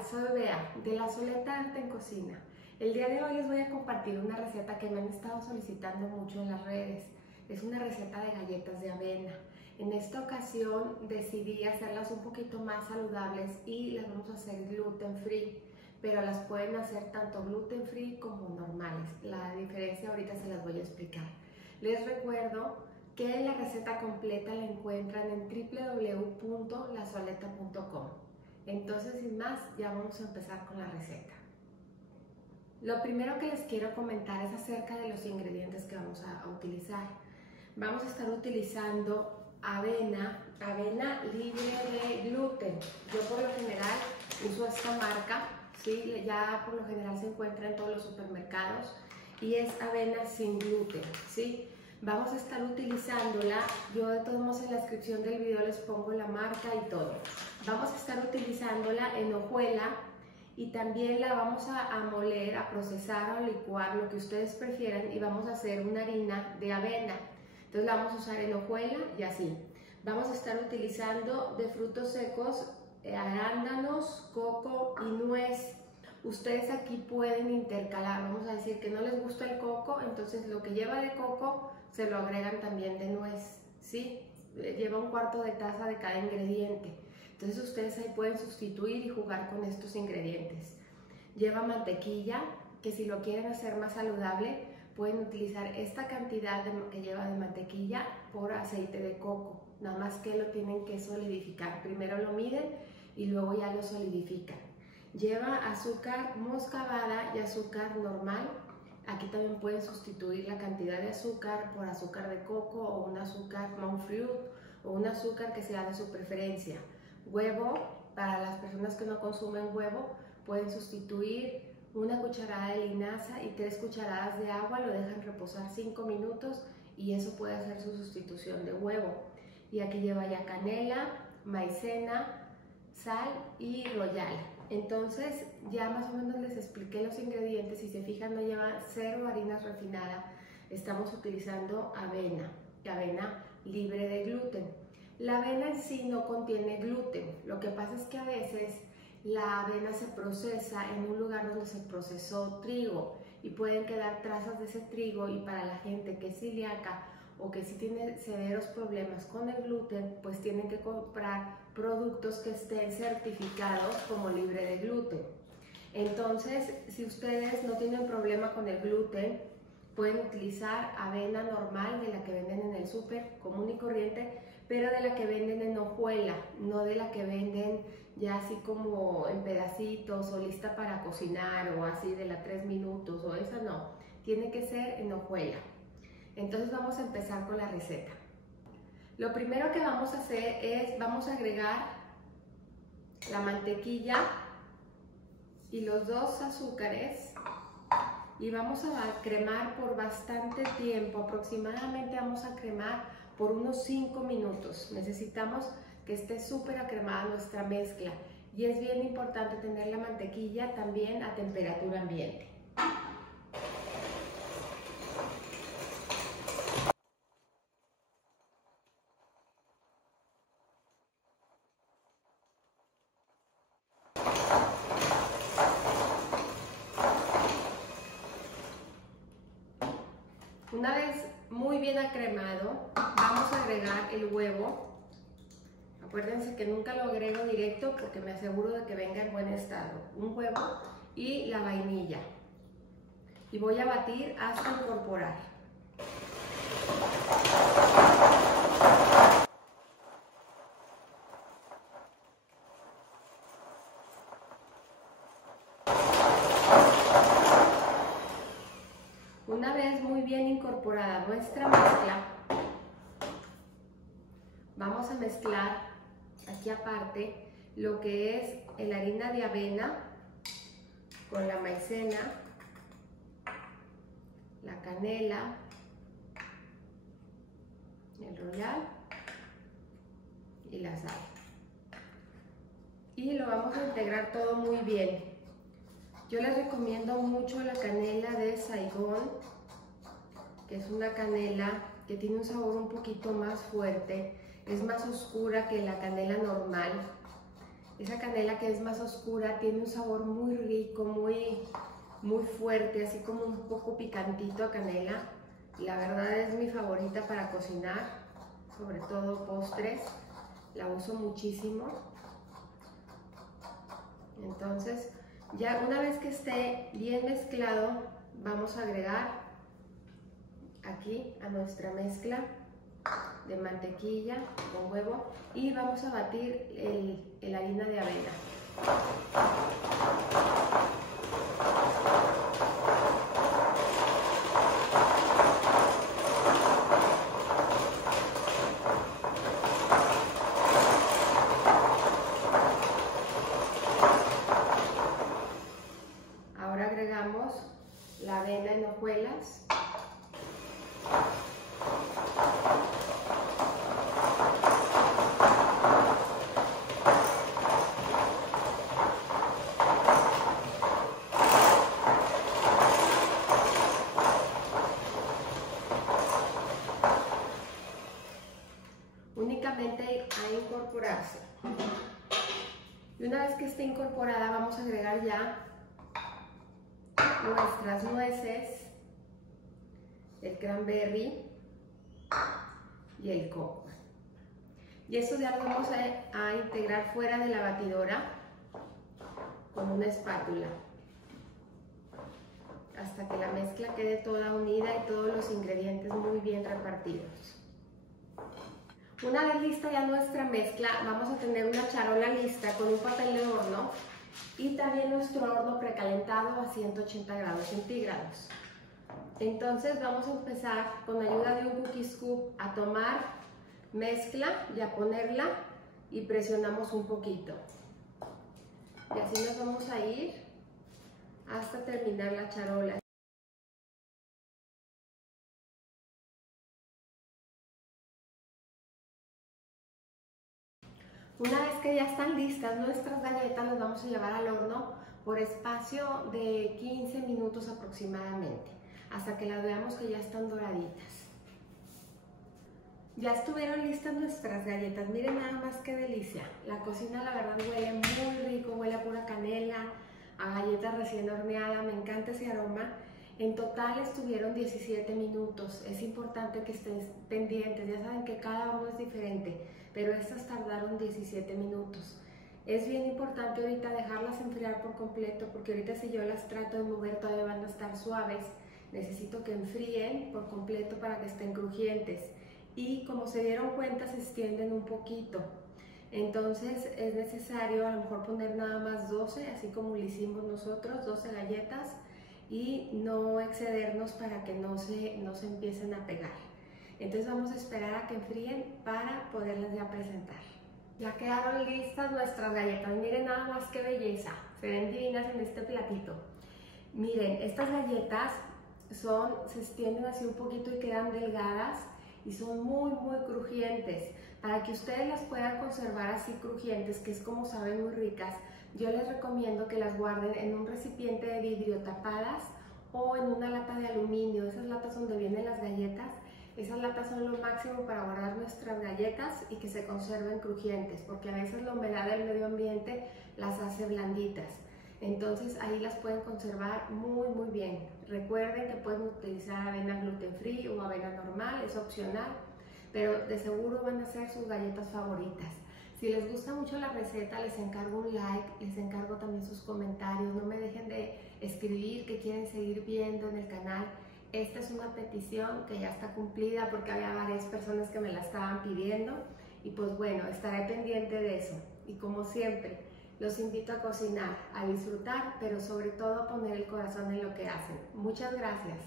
Hola, soy Bea de La Soleta Arte en Cocina. El día de hoy les voy a compartir una receta que me han estado solicitando mucho en las redes. Es una receta de galletas de avena. En esta ocasión decidí hacerlas un poquito más saludables y las vamos a hacer gluten free, pero las pueden hacer tanto gluten free como normales. La diferencia ahorita se las voy a explicar. Les recuerdo que la receta completa la encuentran en www.lasoleta.com. Entonces, sin más, ya vamos a empezar con la receta. Lo primero que les quiero comentar es acerca de los ingredientes que vamos a utilizar. Vamos a estar utilizando avena libre de gluten. Yo por lo general uso esta marca, ¿sí? Ya por lo general se encuentra en todos los supermercados y es avena sin gluten, ¿sí? Vamos a estar utilizándola, yo de todos modos en la descripción del video les pongo la marca y todo. Vamos a estar utilizándola en hojuela y también la vamos a moler, a procesar o a licuar, lo que ustedes prefieran, y vamos a hacer una harina de avena. Entonces la vamos a usar en hojuela y así. Vamos a estar utilizando de frutos secos, arándanos, coco y nuez. Ustedes aquí pueden intercalar, vamos a decir que no les gusta el coco, entonces lo que lleva de coco se lo agregan también de nuez, ¿sí? Lleva un cuarto de taza de cada ingrediente. Entonces ustedes ahí pueden sustituir y jugar con estos ingredientes. Lleva mantequilla, que si lo quieren hacer más saludable, pueden utilizar esta cantidad que lleva de mantequilla por aceite de coco. Nada más que lo tienen que solidificar. Primero lo miden y luego ya lo solidifican. Lleva azúcar moscabada y azúcar normal. Aquí también pueden sustituir la cantidad de azúcar por azúcar de coco o un azúcar monk fruit o un azúcar que sea de su preferencia. Huevo, para las personas que no consumen huevo, pueden sustituir una cucharada de linaza y 3 cucharadas de agua, lo dejan reposar 5 minutos y eso puede hacer su sustitución de huevo. Y aquí lleva ya canela, maicena, sal y royal. Entonces ya más o menos les expliqué los ingredientes. Si se fijan, no lleva 0 harina refinada. Estamos utilizando avena libre de gluten. La avena en sí no contiene gluten. Lo que pasa es que a veces la avena se procesa en un lugar donde se procesó trigo y pueden quedar trazas de ese trigo, y para la gente que es celíaca o que sí tiene severos problemas con el gluten, pues tienen que comprar productos que estén certificados como libre de gluten. Entonces, si ustedes no tienen problema con el gluten, pueden utilizar avena normal, de la que venden en el súper, común y corriente, pero de la que venden en hojuela, no de la que venden ya así como en pedacitos o lista para cocinar o así de la 3 minutos, o esa no, tiene que ser en hojuela. Entonces vamos a empezar con la receta. Lo primero que vamos a hacer es, vamos a agregar la mantequilla y los 2 azúcares y vamos a cremar por bastante tiempo. Aproximadamente vamos a cremar por unos 5 minutos. Necesitamos que esté súper acremada nuestra mezcla y es bien importante tener la mantequilla también a temperatura ambiente. Una vez muy bien acremado, vamos a agregar el huevo. Acuérdense que nunca lo agrego directo porque me aseguro de que venga en buen estado. Un huevo y la vainilla. Y voy a batir hasta incorporar. Una vez muy bien incorporada nuestra mezcla, vamos a mezclar aquí aparte lo que es la harina de avena con la maicena, la canela, el royal y la sal. Y lo vamos a integrar todo muy bien. Yo les recomiendo mucho la canela de Saigón, que es una canela que tiene un sabor un poquito más fuerte, es más oscura que la canela normal Esa canela que es más oscura tiene un sabor muy rico, muy fuerte, así como un poco picantito a canela. La verdad es mi favorita para cocinar, sobre todo postres. La uso muchísimo. Entonces, ya una vez que esté bien mezclado, vamos a agregar aquí a nuestra mezcla de mantequilla con huevo y vamos a batir la harina de avena. Ahora agregamos la avena en hojuelas. Únicamente a incorporarse. Y una vez que esté incorporada, vamos a agregar ya nuestras nueces, el cranberry y el coco. Y eso ya lo vamos a integrar fuera de la batidora con una espátula hasta que la mezcla quede toda unida y todos los ingredientes muy bien repartidos. Una vez lista ya nuestra mezcla, vamos a tener una charola lista con un papel de horno y también nuestro horno precalentado a 180 grados centígrados. Entonces vamos a empezar con ayuda de un cookie scoop a tomar mezcla y a ponerla y presionamos un poquito. Y así nos vamos a ir hasta terminar la charola. Una vez que ya están listas nuestras galletas, las vamos a llevar al horno por espacio de 15 minutos aproximadamente, hasta que las veamos que ya están doraditas. Ya estuvieron listas nuestras galletas, miren nada más qué delicia. La cocina la verdad huele muy rico, huele a pura canela, a galletas recién horneadas, me encanta ese aroma. En total estuvieron 17 minutos, es importante que estén pendientes, ya saben que cada uno es diferente, pero estas tardaron 17 minutos. Es bien importante ahorita dejarlas enfriar por completo, porque ahorita si yo las trato de mover todavía van a estar suaves. Necesito que enfríen por completo para que estén crujientes. Y como se dieron cuenta, se extienden un poquito. Entonces es necesario a lo mejor poner nada más 12, así como lo hicimos nosotros, 12 galletas, y no excedernos para que no se empiecen a pegar. Entonces vamos a esperar a que enfríen para poderlas ya presentar. Ya quedaron listas nuestras galletas, miren nada más qué belleza, se ven divinas en este platito. Miren, estas galletas se extienden así un poquito y quedan delgadas y son muy crujientes. Para que ustedes las puedan conservar así crujientes, que es como saben muy ricas, yo les recomiendo que las guarden en un recipiente de vidrio tapadas o en una lata de aluminio, esas latas donde vienen las galletas. Esas latas son lo máximo para guardar nuestras galletas y que se conserven crujientes, porque a veces la humedad del medio ambiente las hace blanditas. Entonces ahí las pueden conservar muy bien. Recuerden que pueden utilizar avena gluten free o avena normal, es opcional, pero de seguro van a ser sus galletas favoritas. Si les gusta mucho la receta, les encargo un like, les encargo también sus comentarios. No me dejen de escribir que quieren seguir viendo en el canal. Esta es una petición que ya está cumplida porque había varias personas que me la estaban pidiendo y pues bueno, estaré pendiente de eso. Y como siempre, los invito a cocinar, a disfrutar, pero sobre todo a poner el corazón en lo que hacen. Muchas gracias.